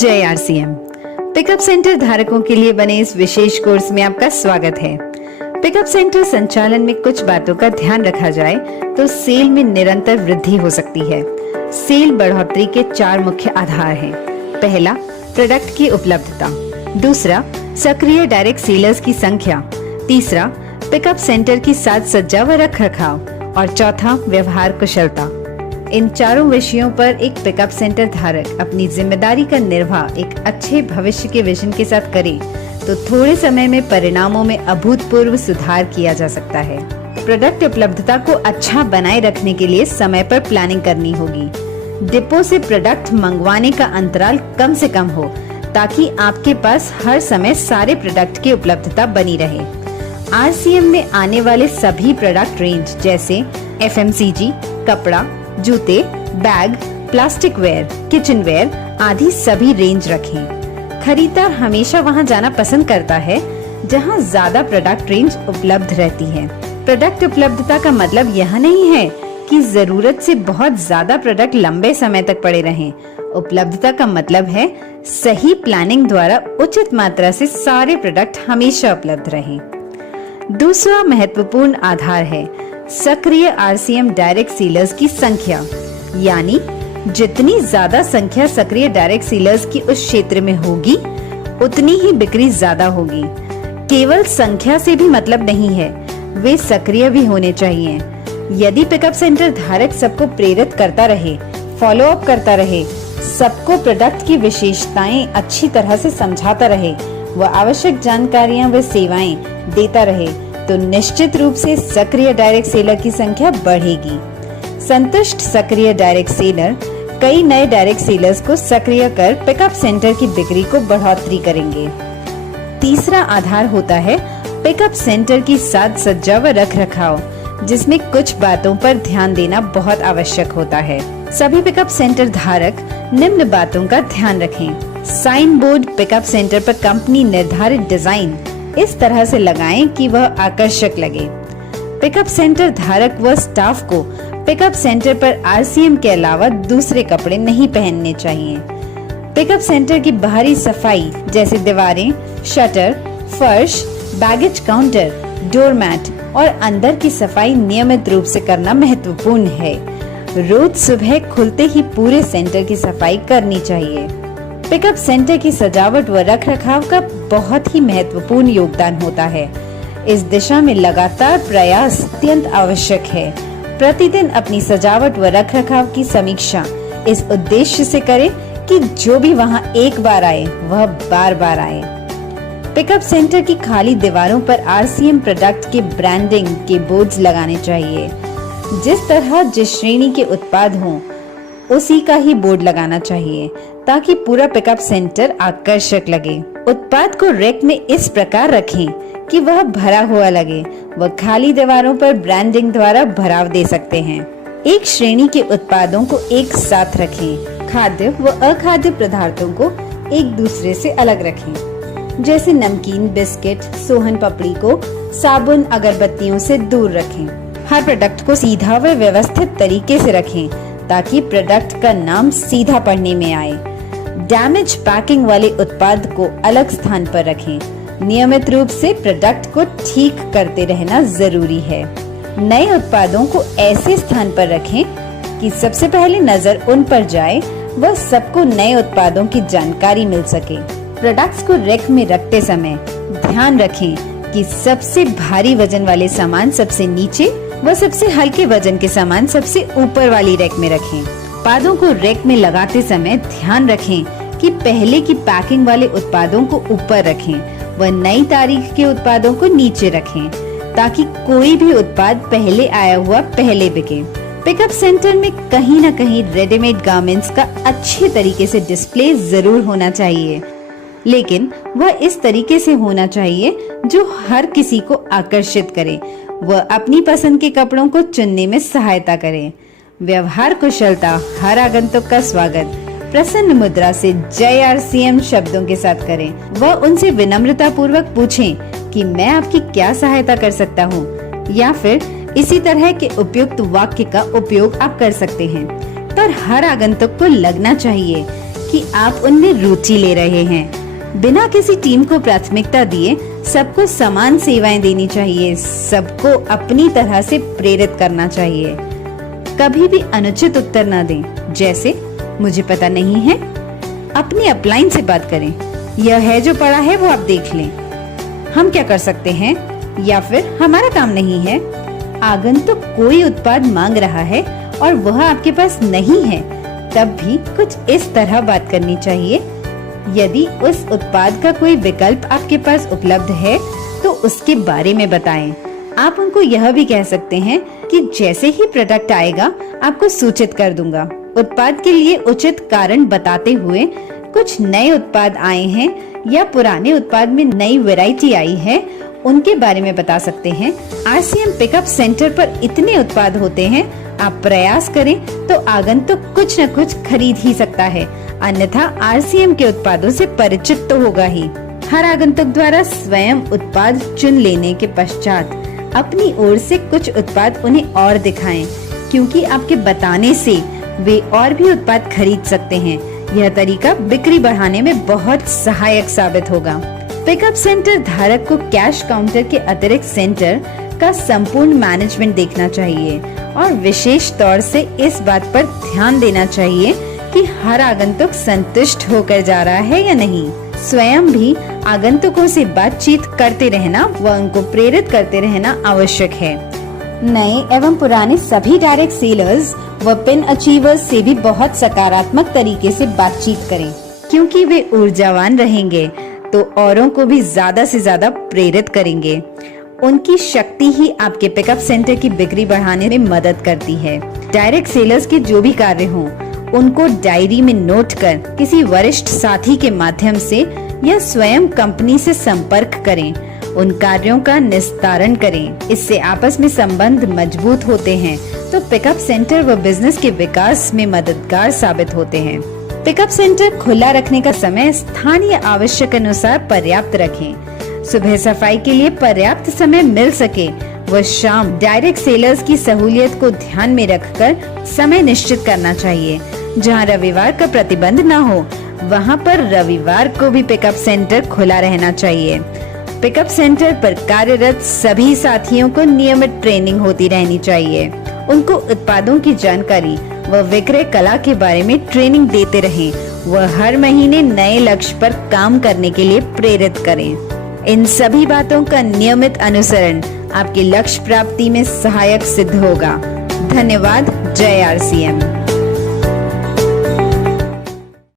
जय RCM. Pickup centre धारकों के लिए बने इस विशेष कोर्स में आपका स्वागत है। पिकअप सेंटर संचालन में कुछ बातों का ध्यान रखा जाए तो सेल में निरंतर वृद्धि हो सकती है। सेल बढ़ोतरी के 4 मुख्य आधार हैं। पहला, प्रोडक्ट की उपलब्धता। दूसरा, सक्रिय डायरेक्ट सेलर्स की संख्या। तीसरा, पिकअप सेंटर की साज सज्जा व रख रखाव। और चौथा, व्यवहार कुशलता। इन चारों विषयों पर एक पिकअप सेंटर धारक अपनी जिम्मेदारी का निर्वाह एक अच्छे भविष्य के विजन के साथ करे तो थोड़े समय में परिणामों में अभूतपूर्व सुधार किया जा सकता है। प्रोडक्ट उपलब्धता को अच्छा बनाए रखने के लिए समय पर प्लानिंग करनी होगी। डिपो से प्रोडक्ट मंगवाने का अंतराल कम से कम हो ताकि आपके पास हर समय सारे प्रोडक्ट की उपलब्धता बनी रहे। आरसीएम में आने वाले सभी प्रोडक्ट रेंज जैसे एफएमसीजी, कपड़ा, जूते, bag, plastic ware, kitchen ware आदि सभी रेंज रखें। खरीदार हमेशा वहां जाना पसंद करता है जहां ज्यादा प्रोडक्ट रेंज उपलब्ध रहती है। प्रोडक्ट उपलब्धता का मतलब यह नहीं है कि जरूरत से बहुत ज्यादा प्रोडक्ट लंबे समय तक पड़े रहें। उपलब्धता का मतलब है सही प्लानिंग द्वारा उचित मात्रा से सारे प्रोडक्ट हमेशा उपलब्ध रहें। दूसरा महत्वपूर्ण आधार है सक्रिय आरसीएम डायरेक्ट सेलर्स की संख्या, यानी जितनी ज्यादा संख्या सक्रिय डायरेक्ट सेलर्स की उस क्षेत्र में होगी उतनी ही बिक्री ज्यादा होगी। केवल संख्या से भी मतलब नहीं है, वे सक्रिय भी होने चाहिए। यदि पिकअप सेंटर धारक सबको प्रेरित करता रहे, फॉलो अप करता रहे, सबको प्रोडक्ट की विशेषताएं अच्छी तरह से समझाता रहे व आवश्यक जानकारियां व सेवाएं देता रहे तो निश्चित रूप से सक्रिय डायरेक्ट सेलर की संख्या बढ़ेगी। संतुष्ट सक्रिय डायरेक्ट सेलर कई नए डायरेक्ट सेलर्स को सक्रिय कर पिकअप सेंटर की बिक्री को बढ़ोतरी करेंगे। तीसरा आधार होता है पिकअप सेंटर की साज सज्जा व रख रखाव, जिसमें कुछ बातों पर ध्यान देना बहुत आवश्यक होता है। सभी पिकअप सेंटर धारक निम्न बातों का ध्यान रखें। साइन बोर्ड पिकअप सेंटर पर कंपनी निर्धारित डिजाइन इस तरह से लगाएं कि वह आकर्षक लगे। पिकअप सेंटर धारक व स्टाफ को पिकअप सेंटर पर आरसीएम के अलावा दूसरे कपड़े नहीं पहनने चाहिए। पिकअप सेंटर की बाहरी सफाई जैसे दीवारें, शटर, फर्श, बैगेज काउंटर, डोरमैट और अंदर की सफाई नियमित रूप से करना महत्वपूर्ण है। रोज सुबह खुलते ही पूरे सेंटर की सफाई करनी चाहिए। पिकअप सेंटर की सजावट व रख रखाव का बहुत ही महत्वपूर्ण योगदान होता है। इस दिशा में लगातार प्रयास अत्यंत आवश्यक है। प्रतिदिन अपनी सजावट व रख रखाव की समीक्षा इस उद्देश्य से करें कि जो भी वहां एक बार आए वह बार बार आए। पिकअप सेंटर की खाली दीवारों पर आरसीएम प्रोडक्ट के ब्रांडिंग के बोर्ड्स लगाने चाहिए। जिस तरह जिस श्रेणी के उत्पाद हों उसी का ही बोर्ड लगाना चाहिए ताकि पूरा पिकअप सेंटर आकर्षक लगे। उत्पाद को रैक में इस प्रकार रखें कि वह भरा हुआ लगे व खाली दीवारों पर ब्रांडिंग द्वारा भराव दे सकते हैं। एक श्रेणी के उत्पादों को एक साथ रखें। खाद्य व अखाद्य पदार्थों को एक दूसरे से अलग रखें। जैसे नमकीन, बिस्किट, सोहन पापड़ी को साबुन, अगरबत्तियों से दूर रखें। हर प्रोडक्ट को सीधा व व्यवस्थित तरीके से रखें ताकि प्रोडक्ट का नाम सीधा पढ़ने में आए। डैमेज पैकिंग वाले उत्पाद को अलग स्थान पर रखें। नियमित रूप से प्रोडक्ट को ठीक करते रहना जरूरी है। नए उत्पादों को ऐसे स्थान पर रखें कि सबसे पहले नजर उन पर जाए व सबको नए उत्पादों की जानकारी मिल सके। प्रोडक्ट्स को रैक में रखते समय ध्यान रखें कि सबसे भारी वजन वाले सामान सबसे नीचे व सबसे हल्के वजन के सामान सबसे ऊपर वाली रैक में रखें। उत्पादों को रैक में लगाते समय ध्यान रखें कि पहले की पैकिंग वाले उत्पादों को ऊपर रखें व नई तारीख के उत्पादों को नीचे रखें ताकि कोई भी उत्पाद पहले आया हुआ पहले बिके। पिकअप सेंटर में कहीं न कहीं रेडीमेड गारमेंट्स का अच्छे तरीके से डिस्प्ले जरूर होना चाहिए, लेकिन वह इस तरीके से होना चाहिए जो हर किसी को आकर्षित करे व अपनी पसंद के कपड़ों को चुनने में सहायता करे। व्यवहार कुशलता हर आगंतुक का स्वागत प्रसन्न मुद्रा से जय आरसीएम शब्दों के साथ करें व उनसे विनम्रता पूर्वक पूछें कि मैं आपकी क्या सहायता कर सकता हूँ, या फिर इसी तरह के उपयुक्त वाक्य का उपयोग आप कर सकते हैं। पर हर आगंतुक को लगना चाहिए कि आप उनमें रुचि ले रहे हैं। बिना किसी टीम को प्राथमिकता दिए सबको समान सेवाएं देनी चाहिए, सबको अपनी तरह से प्रेरित करना चाहिए। कभी भी अनुचित उत्तर ना दें, जैसे मुझे पता नहीं है। अपनी अपलाइन से बात करें, यह है जो पड़ा है वो आप देख लें, हम क्या कर सकते हैं, या फिर हमारा काम नहीं है। आगंतुक कोई उत्पाद मांग रहा है और वह आपके पास नहीं है, तब भी कुछ इस तरह बात करनी चाहिए। यदि उस उत्पाद का कोई विकल्प आपके पास उपलब्ध है तो उसके बारे में बताएं। आप उनको यह भी कह सकते हैं कि जैसे ही प्रोडक्ट आएगा आपको सूचित कर दूंगा। उत्पाद के लिए उचित कारण बताते हुए कुछ नए उत्पाद आए हैं या पुराने उत्पाद में नई वैरायटी आई है, उनके बारे में बता सकते हैं। RCM पिकअप सेंटर पर इतने उत्पाद होते हैं, आप प्रयास करें तो आगंतुक कुछ न कुछ खरीद ही सकता है, अन्यथा RCM के उत्पादों से परिचित तो होगा ही। हर आगंतुक द्वारा स्वयं उत्पाद चुन लेने के पश्चात अपनी ओर से कुछ उत्पाद उन्हें और दिखाएं, क्योंकि आपके बताने से वे और भी उत्पाद खरीद सकते हैं। यह तरीका बिक्री बढ़ाने में बहुत सहायक साबित होगा। पिकअप सेंटर धारक को कैश काउंटर के अतिरिक्त सेंटर का संपूर्ण मैनेजमेंट देखना चाहिए और विशेष तौर से इस बात पर ध्यान देना चाहिए कि हर आगंतुक संतुष्ट होकर जा रहा है या नहीं। स्वयं भी आगंतुकों से बातचीत करते रहना व उनको प्रेरित करते रहना आवश्यक है। नए एवं पुराने सभी डायरेक्ट सेलर्स व पिन अचीवर्स से भी बहुत सकारात्मक तरीके से बातचीत करें, क्योंकि वे ऊर्जावान रहेंगे तो औरों को भी ज्यादा से ज्यादा प्रेरित करेंगे। उनकी शक्ति ही आपके पिकअप सेंटर की बिक्री बढ़ाने में मदद करती है। डायरेक्ट सेलर्स के जो भी कार्य हों, उनको डायरी में नोट कर किसी वरिष्ठ साथी के माध्यम से या स्वयं कंपनी से संपर्क करें। उन कार्यों का निस्तारण करें। इससे आपस में संबंध मजबूत होते हैं तो पिकअप सेंटर व बिजनेस के विकास में मददगार साबित होते हैं। पिकअप सेंटर खुला रखने का समय स्थानीय आवश्यक अनुसार पर्याप्त रखें। सुबह सफाई के लिए पर्याप्त समय मिल सके व शाम डायरेक्ट सेलर्स की सहूलियत को ध्यान में रखकर समय निश्चित करना चाहिए। जहां रविवार का प्रतिबंध न हो, वहां पर रविवार को भी पिकअप सेंटर खुला रहना चाहिए। पिकअप सेंटर पर कार्यरत सभी साथियों को नियमित ट्रेनिंग होती रहनी चाहिए। उनको उत्पादों की जानकारी व विक्रय कला के बारे में ट्रेनिंग देते रहें व हर महीने नए लक्ष्य पर काम करने के लिए प्रेरित करें। इन सभी बातों का नियमित अनुसरण आपके लक्ष्य प्राप्ति में सहायक सिद्ध होगा। धन्यवाद। जय RCM।